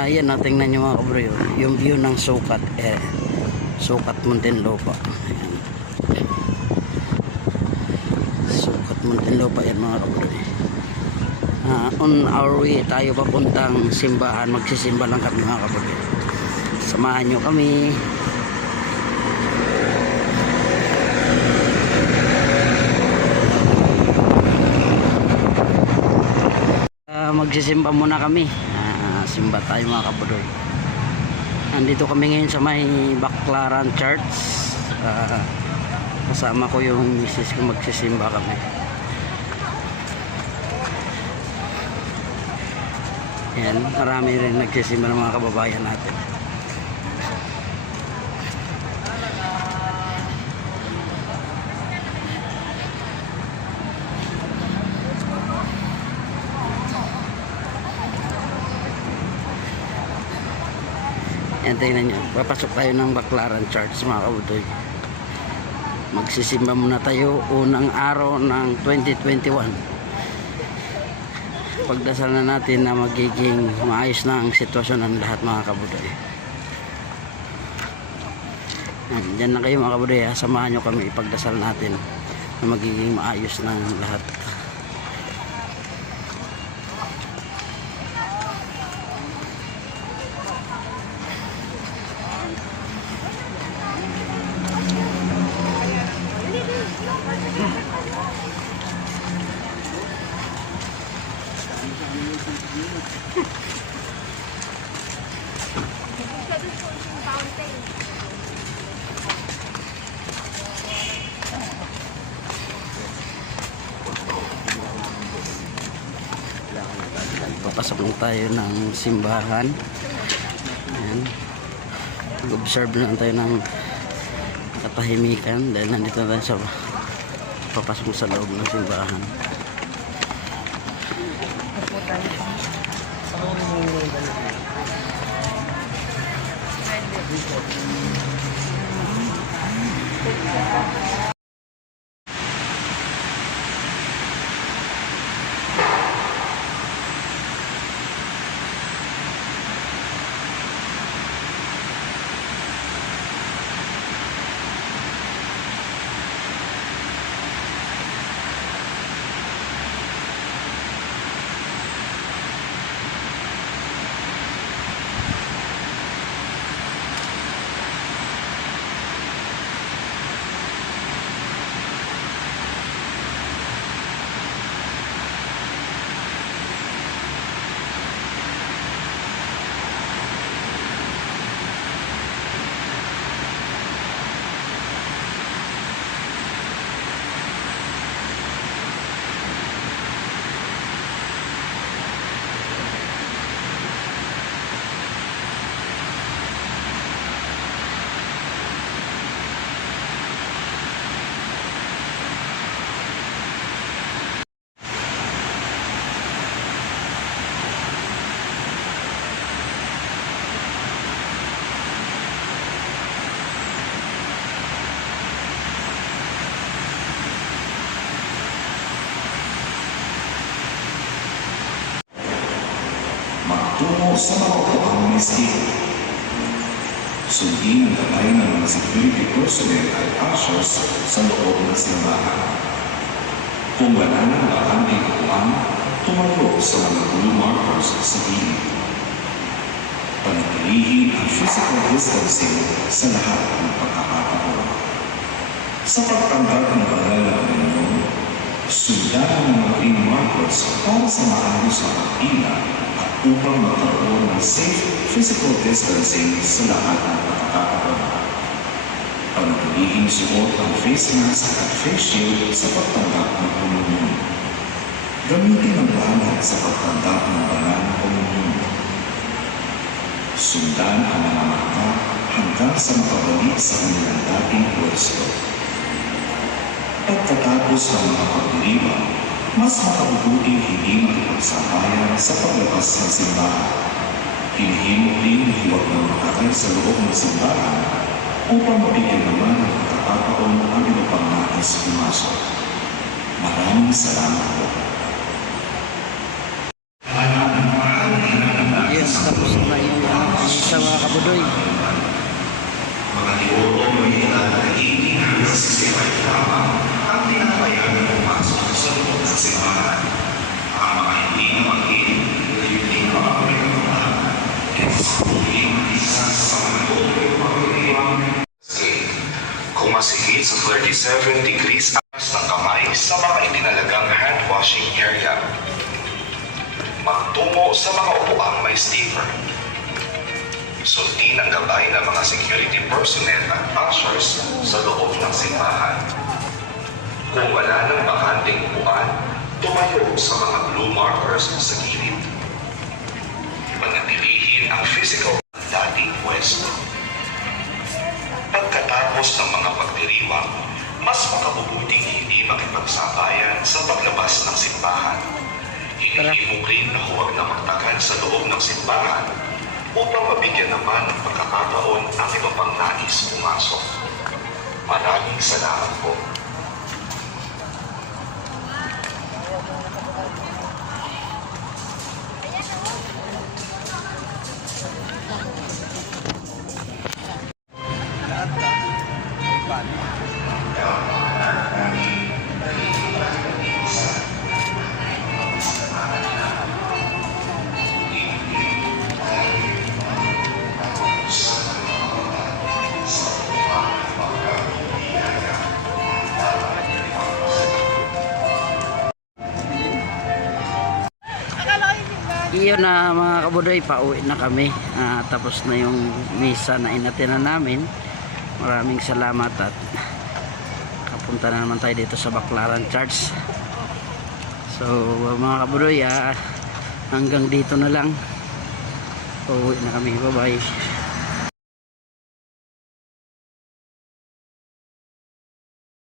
Ayan, tingnan nyo mga kabro, yung view ng Sukat, Sukat Muntinlupa. Ayan. Sukat Muntinlupa yan mga kabro. On our way tayo papuntang simbahan. Magsisimba lang kami mga kabro. Samahan nyo kami. Magsisimba muna kami. Simba tayo mga kabudoy. Nandito kami ngayon sa may Baclaran Church. Kasama ko yung misis ko, magsisimba kami. Yan, marami rin nagsisimba ng mga kababayan natin. Yan, tingnan nyo, papasok tayo ng Baclaran Church mga kabudoy. Magsisimba muna tayo unang araw ng 2021. Pagdasal na natin na magiging maayos na ang sitwasyon ng lahat mga kabudoy. Diyan na kayo mga kabudoy, samahan nyo kami, ipagdasal natin na magiging maayos ng lahat. Papasok lang tayo ng simbahan. Ayan. Mag-observe lang tayo ng katahimikan dahil nandito na tayo sa papasok sa loob ng simbahan. Magtungo sa makukuhang miski. Sundin ang gabay ng mga security personnel at ushers sa loob ng simbahan. Kung wala nang lahanding upuan, tumayo sa mga blue markers sa gilid. Panatilihin ang physical distancing sa lahat ng pagkakataon. Sa pagtanggap ng banal na komunyon, sundan ang mga green markers para sa maayos na pagpila at upang magkaroon ng safe physical distancing sa lahat ng pagkakataon. Panatilihin suot ang face mask at face shield sa pagtanggap ng komunyon. Gamitin ang banal sa pagtanggap ng banal na komunyon. Sundan ang mga mata hanggang sa makabalik sa kanilang dating pwesto. Pagkatapos ng mga pagdiriwang, mas makabubuting hindi makipagsabayan sa paglabas ng simbahan. Hinihimok din na huwag na makatay sa loob ng simbahan upang mabigyan naman ng pagkakataon ang iba pang nais pumasok. Maraming salamat po. Yun, tapos na yung misa mga kabudoy. Mga niwolo mo yung nagiging hanggang 65 lamang ang tinatayan ng pumasok sa loob ng simbahan. Ang mga hindi na mag-in na yun din mga pagkakaroon at pagkuling isa sa mga loob ng pagkakaroon. Kung masigit sa 37 degrees aras ng kamay sa mga itinalagang hand washing area. Magtungo sa mga upuang may sticker. Sundin ang gabay ng mga security personnel at ushers sa loob ng simbahan. Kung wala ng bakanting upuan, tumayo sa mga blue markers sa gilid. Panatilihin ang physical ng dating pwesto. Pagkatapos ng mga pagdiriwang, mas makabubuting hindi makipagsabayan sa paglabas ng simbahan. Hinihimok rin na huwag na magtagal sa loob ng simbahan upang mabigyan naman ng pagkakataon ang iba pang nais pumasok. Maraming salamat po. Iyon na mga kabudoy, pauwi na kami. Tapos na yung misa na inatinan namin. Maraming salamat at kapunta na naman tayo dito sa Baclaran Church. So mga kabudoy, hanggang dito na lang. Pauwi na kami. Bye bye.